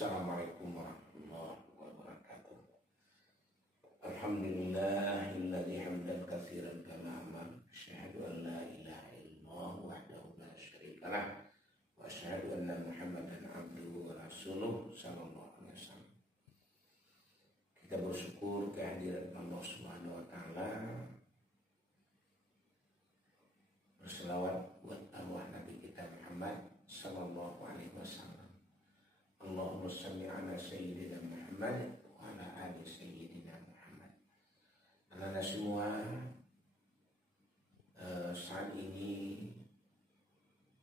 Assalamualaikum warahmatullahi wabarakatuh. Alhamdulillahilladzi hamdan katsiran kama amal. Asyhadu an la ilaha illallah wahdahu la syarikalah wa asyhadu anna Muhammadan abduhu wa rasuluh sallallahu alaihi wasallam. Kita bersyukur kehadiran Allah Subhanahu wa taala. Berselawat buat arwah Nabi kita Muhammad sallallahu alaihi wasallam. Allahumma shalli ala sayyidina Muhammad wa ala ali sayyidina Muhammad. Anak-anak semua, saat ini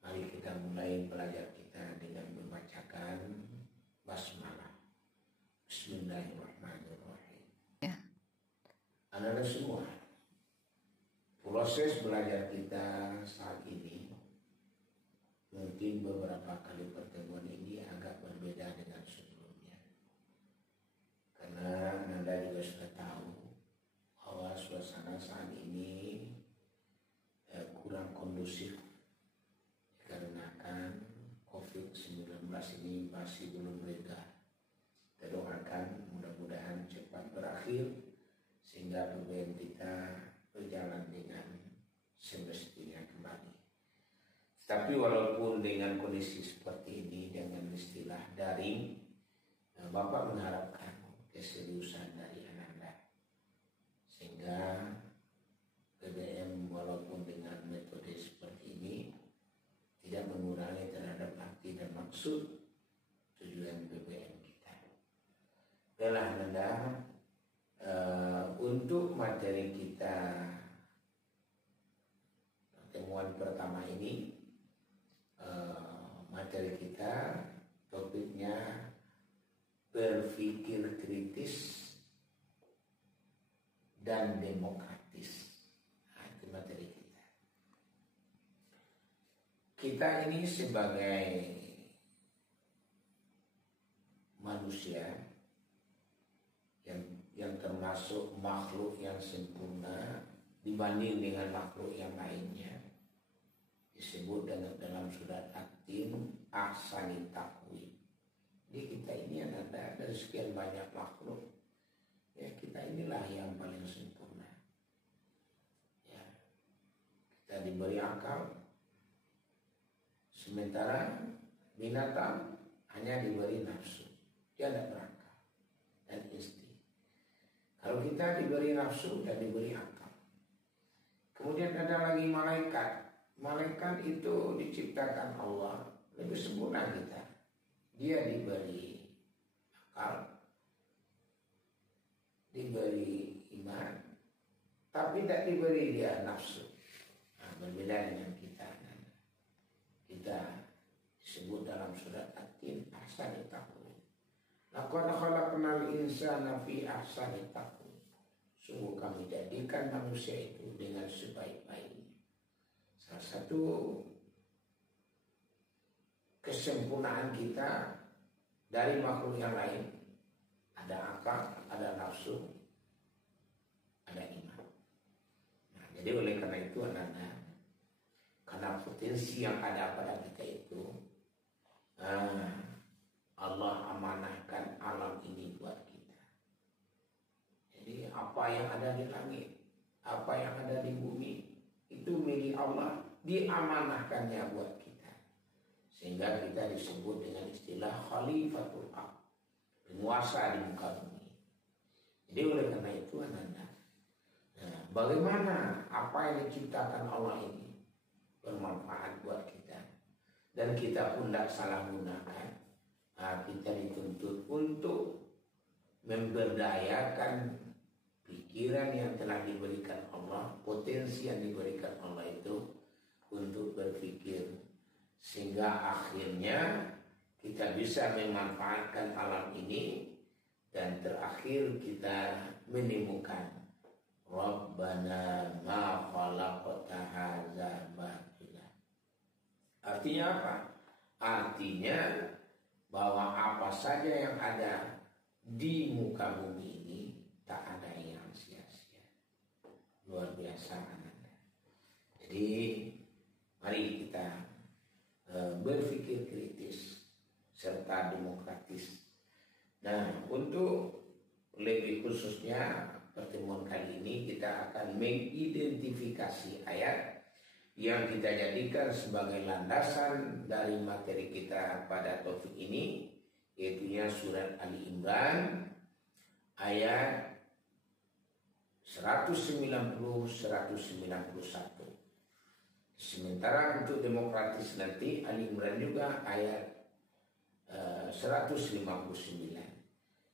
mari kita mulai belajar kita dengan membacakan basmalah. Bismillahirrahmanirrahim. Ya. Anak-anak semua, proses belajar kita saat ini mungkin beberapa kali pertemuan ini agak berbeda dengan sebelumnya, karena Anda juga sudah tahu bahwa suasana saat ini kurang kondusif dikarenakan COVID-19 ini masih belum reda. Kita doakan mudah-mudahan cepat berakhir sehingga PBM kita berjalan dengan semestinya kembali. Tapi walaupun dengan kondisi seperti ini, dengan istilah daring, Bapak mengharapkan keseriusan dari Anda, sehingga PBM walaupun dengan metode seperti ini tidak mengurangi terhadap arti dan maksud tujuan PBM kita. Baiklah Anda, untuk materi kita pertemuan pertama ini, materi kita topiknya berpikir kritis dan demokratis. Itu materi kita. Kita ini sebagai manusia yang termasuk makhluk yang sempurna dibanding dengan makhluk yang lainnya, disebut dalam surat At-Tin ahsani taqwim. Jadi kita ini ada dari sekian banyak makhluk, ya kita inilah yang paling sempurna. Ya, kita diberi akal, sementara binatang hanya diberi nafsu, dia tidak berakal dan insting. Kalau kita diberi nafsu dan diberi akal, kemudian ada lagi malaikat. Malaikat itu diciptakan Allah lebih sempurna kita. Dia diberi akal, diberi iman, tapi tidak diberi dia nafsu. Nah, berbeda dengan kita. Kita disebut dalam surat At-Tin ahsani taqwim. Laqad khalaqnal insana fi ahsani taqwim. Sungguh kami jadikan manusia itu dengan sebaik-baiknya. Salah satu kesempurnaan kita dari makhluk yang lain, ada akal, ada nafsu, ada iman. Nah, jadi oleh karena itu anak-anak, karena potensi yang ada pada kita itu, Allah amanahkan alam ini buat kita. Jadi apa yang ada di langit, apa yang ada di bumi, itu milik Allah, diamanahkannya buat kita, sehingga kita disebut dengan istilah khalifatul ard, penguasa di muka bumi. Jadi oleh karena itu anak-anak, bagaimana apa yang diciptakan Allah ini bermanfaat buat kita, dan kita pun tidak salah gunakan. Kita dituntut untuk memberdayakan pikiran yang telah diberikan Allah, potensi yang diberikan Allah itu untuk berpikir, sehingga akhirnya kita bisa memanfaatkan alam ini, dan terakhir kita menemukan Rabbana ma khalaqta hadza batila. Artinya apa? Artinya bahwa apa saja yang ada di muka bumi ini tak ada yang sia-sia. Luar biasa anak-anak. Jadi mari kita berpikir kritis serta demokratis Nah, untuk lebih khususnya pertemuan kali ini kita akan mengidentifikasi ayat yang kita jadikan sebagai landasan dari materi kita pada topik ini, yaitu surat Ali Imran ayat 190-191. Sementara untuk demokratis nanti Ali Imran juga ayat 159.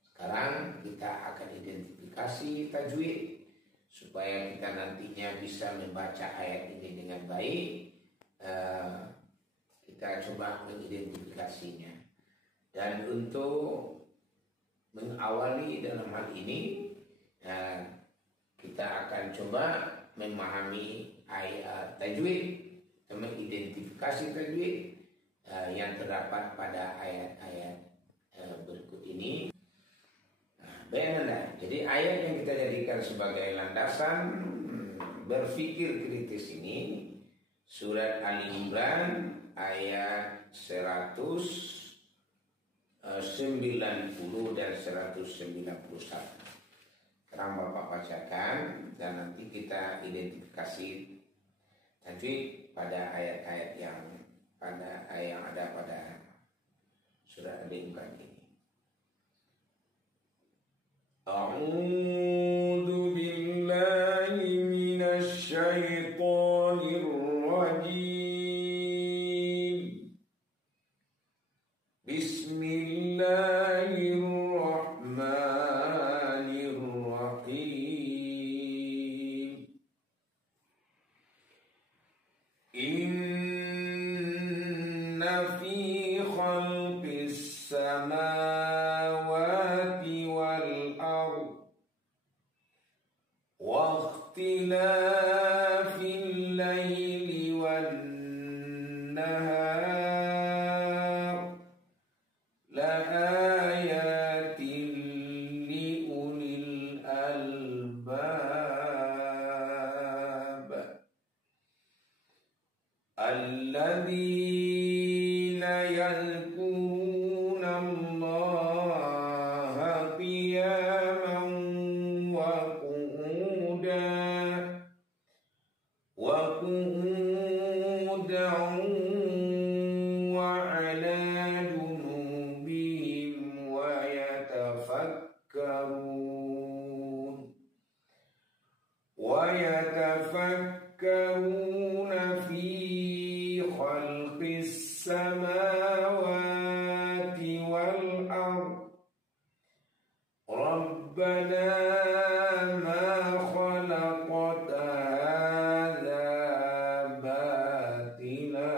Sekarang kita akan identifikasi tajwid supaya kita nantinya bisa membaca ayat ini dengan baik. Kita coba mengidentifikasinya. Dan untuk mengawali dalam hal ini, kita akan coba memahami ayat tajwid, mengidentifikasi tajwid yang terdapat pada ayat-ayat berikut ini. Baik Anda, jadi ayat yang kita jadikan sebagai landasan berpikir kritis ini surat Ali Imran ayat 190 dan 191. Sekarang Bapak bacakan dan nanti kita identifikasi tajwid pada ayat-ayat yang ada pada surat Ali Imran ini. A'udzu billahi minasy syaithanir rajim. Bismillahirrahmanirrahim. Inna fi khalqis samawati wal ardh wa ikhtilafil laili wan nahar la ayatin li ulil albab alladzina yadhkuruna Allaha qiyaman wa qu'udan wa ala junubihim wa yatafakkaruna fi khalqis samawati wal ardh rabbana ma khalaqta hadza batila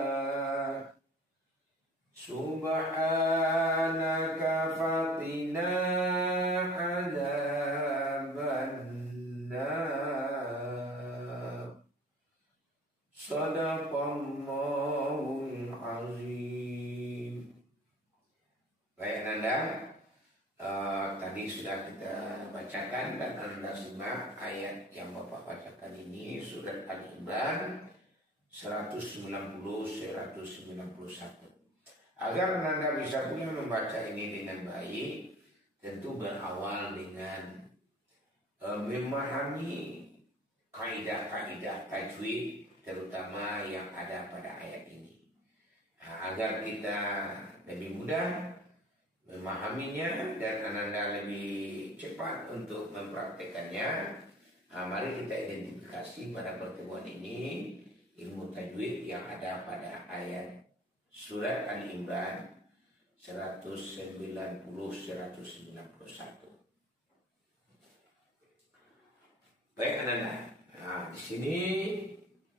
subhanaka faqina adzabannar. Shadaqallahul azim. Baik Anda, tadi sudah kita bacakan dan Anda simak ayat yang Bapak bacakan ini surat Ali Imran 190-191. Agar Anda bisa punya membaca ini dengan baik, tentu berawal dengan memahami kaidah-kaidah tajwid terutama yang ada pada ayat ini. Agar kita lebih mudah memahaminya dan Anda lebih cepat untuk mempraktekannya, mari kita identifikasi pada pertemuan ini ilmu tajwid yang ada pada ayat surat Ali Imran 190-191. Baik Anda, di sini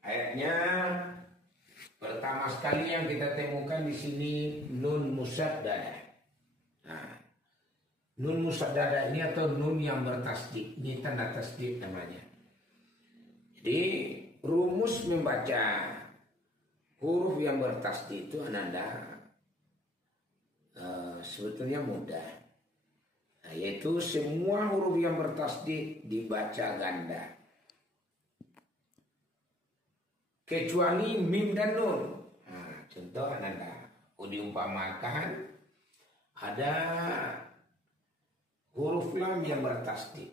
ayatnya pertama sekali yang kita temukan di sini nun musaddadah. Nah, nun musaddadah ini atau nun yang bertasdid, ini tanda tasdid namanya. Jadi rumus membaca huruf yang bertasdid itu Anda sebetulnya mudah. Nah, yaitu semua huruf yang bertasdid dibaca ganda. Kecuali mim dan nun. Contoh Anda diumpamakan ada huruf lam yang bertasdid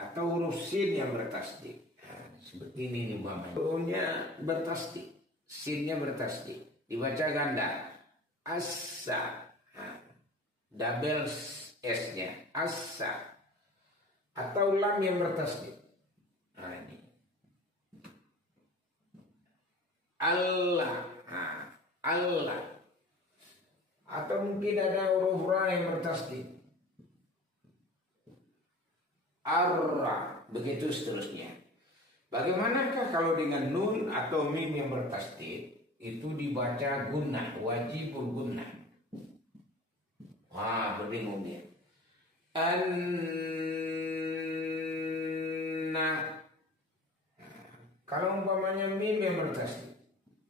atau huruf sin yang bertasdid. Nah, seperti ini nih umpamanya. Hurufnya bertasdid, sinnya bertasdid, dibaca ganda. Asa, nah, double s-nya, asa. Atau lam yang bertasdid. Nah ini. Allah, nah, Allah. Atau mungkin ada huruf ra yang bertasdid. Arra, begitu seterusnya. Bagaimanakah kalau dengan nun atau mim yang bertasdid itu dibaca gunnah, wajib gunnah. Wah, berbingung dia. Nah, kalau umpamanya mim yang bertasdid,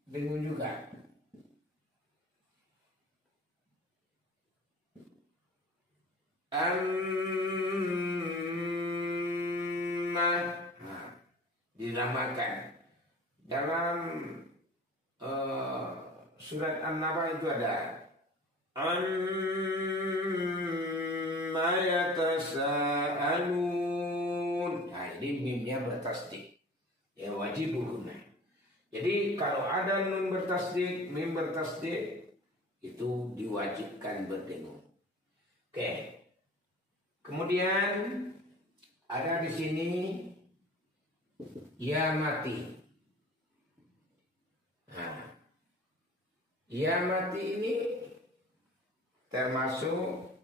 bingung juga. Dinamakan dalam surat An-Naba itu ada amma yatasaalun. Nah ini mimnya bertasdid, ya wajib gunnah. Jadi kalau ada nun bertasdid, mim bertasdid, itu diwajibkan berdengung. Oke. Kemudian ada di sini ya mati. Nah, ya mati ini termasuk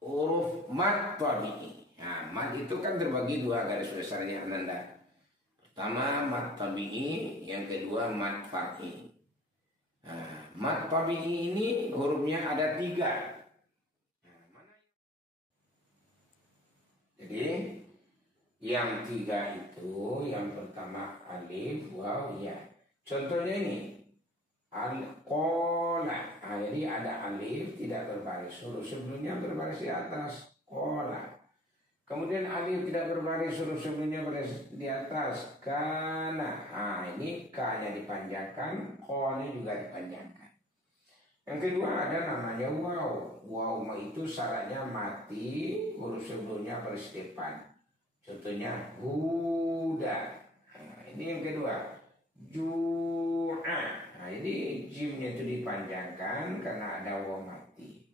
huruf mad tabi'i. Nah, mad itu kan terbagi dua garis besarnya Ananda. Pertama mad tabi'i, yang kedua mad far'i. Nah, mad tabi'i ini hurufnya ada 3. Jadi yang 3 itu yang pertama alif, waw, ya. Contohnya ini al-qola. Nah, jadi ada alif tidak berbaris, huruf sebelumnya berbaris di atas, qola. Kemudian alif tidak berbaris, huruf sebelumnya berbaris di atas, kana. Nah, ini k-nya dipanjangkan, q-nya juga dipanjangkan. Yang kedua ada namanya waw. Waw itu syaratnya mati, huruf sebelumnya baris depan. Contohnya huda. Nah, ini yang kedua. Ju'a. Nah, ini jimnya itu dipanjangkan karena ada waw mati.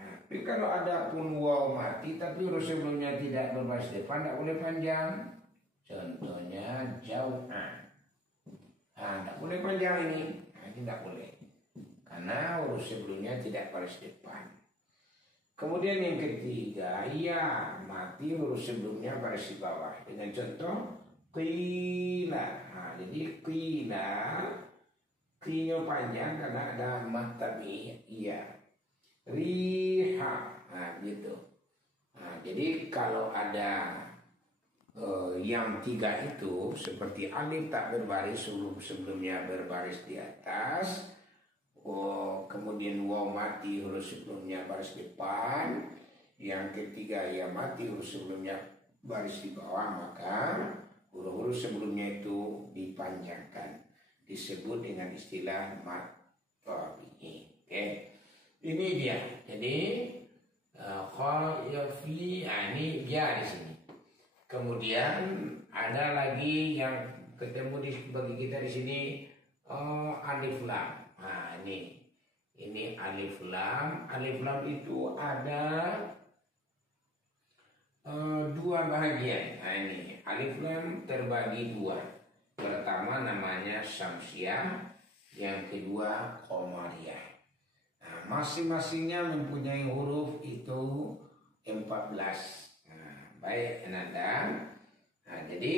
Nah, tapi kalau ada pun waw mati tapi huruf sebelumnya tidak berbaris depan, tidak boleh panjang. Contohnya jau'a. Nah, tidak boleh panjang ini. Nah, ini tidak boleh. Karena huruf sebelumnya tidak baris depan. Kemudian yang ketiga, ya mati huruf sebelumnya baris di bawah. Dengan contoh qila. Nah, jadi qila, q-nya panjang karena ada mad tabi'i, iya. Riha, nah gitu. Nah, jadi kalau ada yang 3 itu seperti alif tak berbaris, huruf sebelumnya berbaris di atas. Kemudian waw mati huruf sebelumnya baris depan. Yang ketiga ya mati huruf sebelumnya baris di bawah, maka huruf-huruf sebelumnya itu dipanjangkan, disebut dengan istilah mad tabi'i. Oke, ini dia. Jadi khayafi, ini ya di sini. Kemudian ada lagi yang ketemu bagi kita di sini, alif lam. Nah ini alif lam. Alif lam itu ada 2 bahagian. Nah ini alif lam terbagi 2. Pertama namanya syamsiah, yang kedua qamariyah. Nah, masing-masingnya mempunyai huruf itu 14. Nah, baik Ananda. Nah, jadi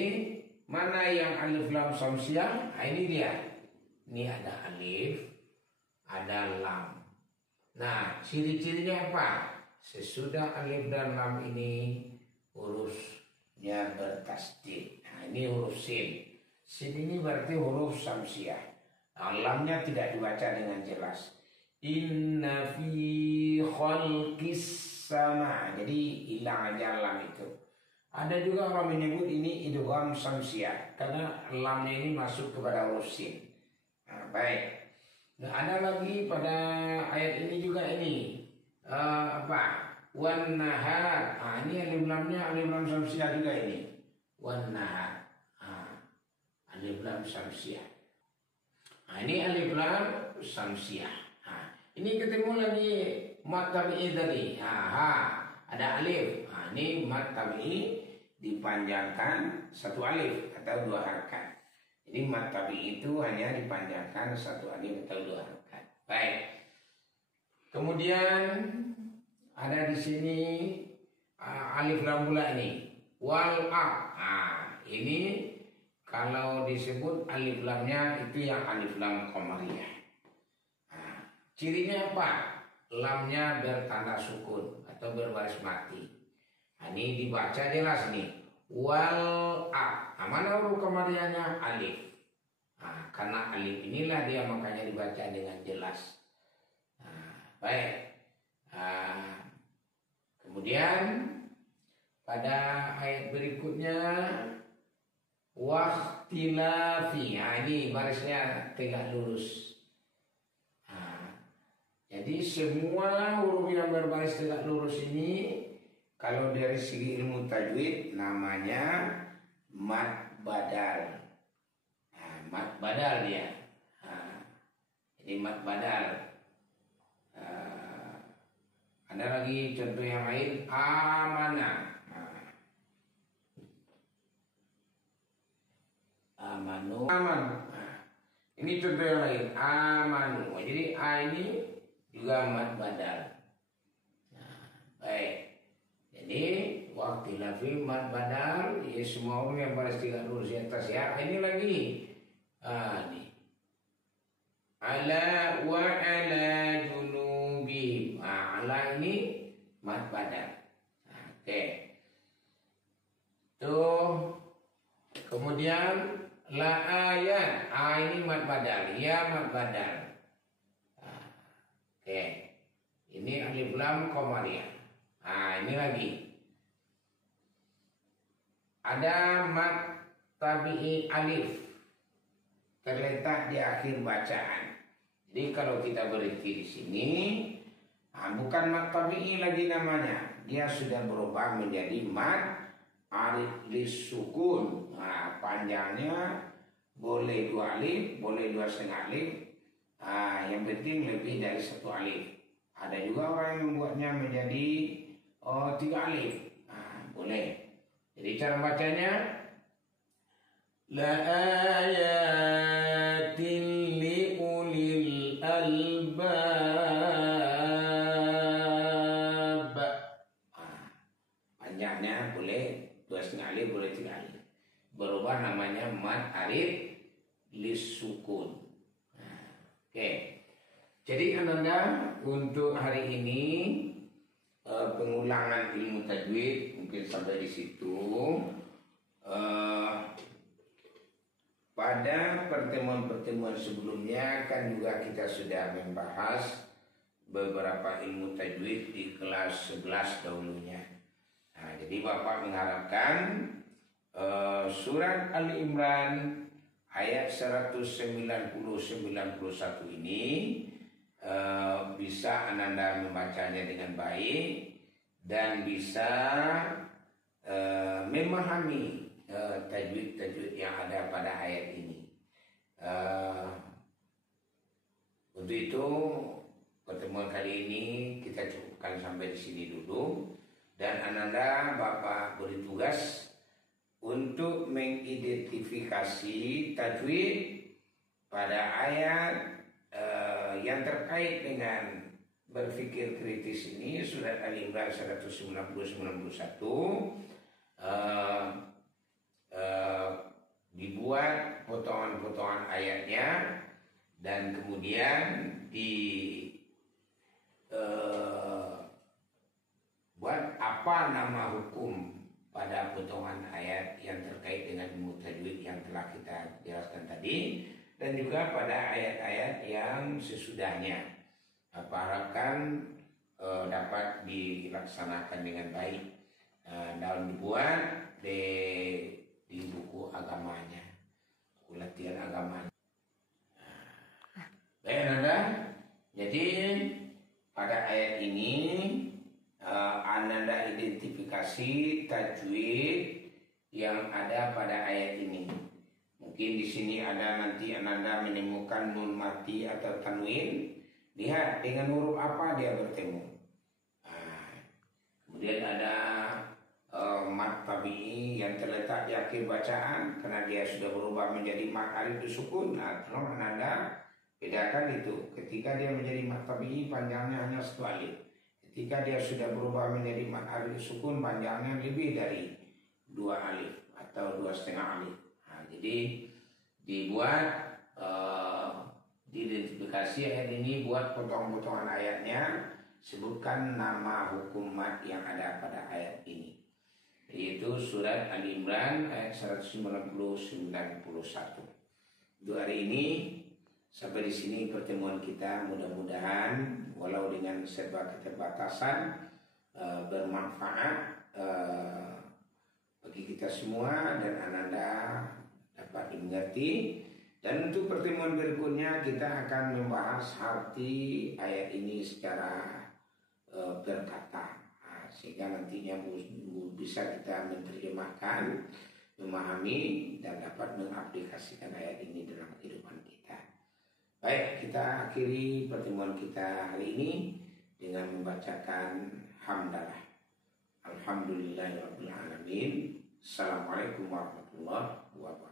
mana yang alif lam syamsiah? Nah, ini dia. Ini ada alif, ada lam. Nah, ciri-cirinya apa? Sesudah alif dan lam ini hurufnya bertasdid. Nah, ini huruf sin. Sin ini berarti huruf syamsiah. Nah, lamnya tidak dibaca dengan jelas. Inna fi khalqis sama. Jadi hilang aja lam itu. Ada juga orang menyebut ini idgham syamsiah karena lamnya ini masuk kepada huruf sin. Nah, baik. Nah, ada lagi pada ayat ini juga ini apa? Wan nahar. Ini alif lamnya alif lam samsiah juga ini. Wan nahar. Alif lam samsiah. Ini alif lam samsiah. Ini ketemu lagi mat tabi'i tadi. Ada alif. Ini mat tabi'i dipanjangkan satu alif atau dua harakat. Ini mat tabi'i itu hanya dipanjangkan satu alif atau dua harakat. Baik. Kemudian ada di sini alif lam pula ini. Wal ini kalau disebut alif lamnya itu yang alif lam qamariyah. Cirinya apa? Lamnya bertanda sukun atau berbaris mati. Ini dibaca jelas nih. Wal mana huruf qamariyahnya? Alif. Karena alif inilah dia makanya dibaca dengan jelas. Baik. Kemudian pada ayat berikutnya waqtilafi. Ini barisnya tegak lurus. Jadi semua huruf yang berbaris tegak lurus ini kalau dari segi ilmu tajwid namanya mad badal. Mad badal dia. Ini mad badal. Ada lagi contoh yang lain, amana. Amanu. Ini contoh yang lain, amanu. Jadi a ini juga mad badal. Baik. Jadi waktu lafi mad badal, ya semua orang yang baris tegak lurus di atas ya. Ini lagi. Ini. Ala wa ala junubihim. Ala ini mad badal. Oke. Tuh. Kemudian la ayat. Ini mad badal. Ya mad badal. Oke. Ini alif lam qamariyah. Ini lagi. Ada mad tabi'i alif terletak di akhir bacaan. Jadi kalau kita berhenti di sini, bukan mad tabi'i lagi namanya. Dia sudah berubah menjadi mad arid lis sukun. Panjangnya boleh 2 alif, boleh 2,5 alif. Yang penting lebih dari 1 alif. Ada juga orang yang membuatnya menjadi 3 alif. Boleh. Jadi cara bacanya la ayatin li ulil albab. Panjangnya boleh 2,5 alif, boleh 3 alif. Berubah namanya mad arid lis sukun. Oke. Jadi Ananda untuk hari ini pengulangan ilmu tajwid mungkin sampai di situ. Pada pertemuan-pertemuan sebelumnya kan juga kita sudah membahas beberapa ilmu tajwid di kelas 11 dahulunya. Jadi Bapak mengharapkan surat Ali Imran ayat 190-91 ini bisa Ananda membacanya dengan baik dan bisa memahami tajwid-tajwid yang ada pada ayat ini. Untuk itu pertemuan kali ini kita cukupkan sampai di sini dulu, dan Ananda Bapak beri tugas untuk mengidentifikasi tajwid pada ayat yang terkait dengan berpikir kritis ini. Surat Ali Imran 190-91 dibuat potongan-potongan ayatnya dan kemudian buat apa nama hukum pada potongan ayat yang terkait dengan ilmu tajwid yang telah kita jelaskan tadi, dan juga pada ayat-ayat yang sesudahnya. Apa harapkan dapat dilaksanakan dengan baik dalam dibuat di buku agamanya, buku latihan agamanya. Baik Anda, jadi pada ayat ini Ananda identifikasi tajwid yang ada pada ayat ini. Mungkin di sini ada nanti Ananda menemukan nun mati atau tanwin. Lihat dengan huruf apa dia bertemu. Kemudian ada mat tabi'i yang terletak di akhir bacaan karena dia sudah berubah menjadi mat alif sukun. Nah, tolong Ananda bedakan itu. Ketika dia menjadi mat tabi'i panjangnya hanya 1 alif. Ketika dia sudah berubah menjadi mat alif sukun panjangnya lebih dari 2 alif atau 2,5 alif. Nah, jadi dibuat diidentifikasi ayat ini, buat potongan-potongan ayatnya, sebutkan nama hukum mat yang ada pada ayat ini, yaitu surat Al-Imran ayat 191. Untuk hari ini sampai di sini pertemuan kita, mudah-mudahan walau dengan serba keterbatasan bermanfaat bagi kita semua dan Ananda dapat dimengerti. Dan untuk pertemuan berikutnya kita akan membahas arti ayat ini secara berkata, sehingga nantinya bisa kita menerjemahkan, memahami dan dapat mengaplikasikan ayat ini dalam kehidupan kita. Baik, kita akhiri pertemuan kita hari ini dengan membacakan hamdalah. Alhamdulillahirabbil alamin. Assalamualaikum warahmatullahi wabarakatuh.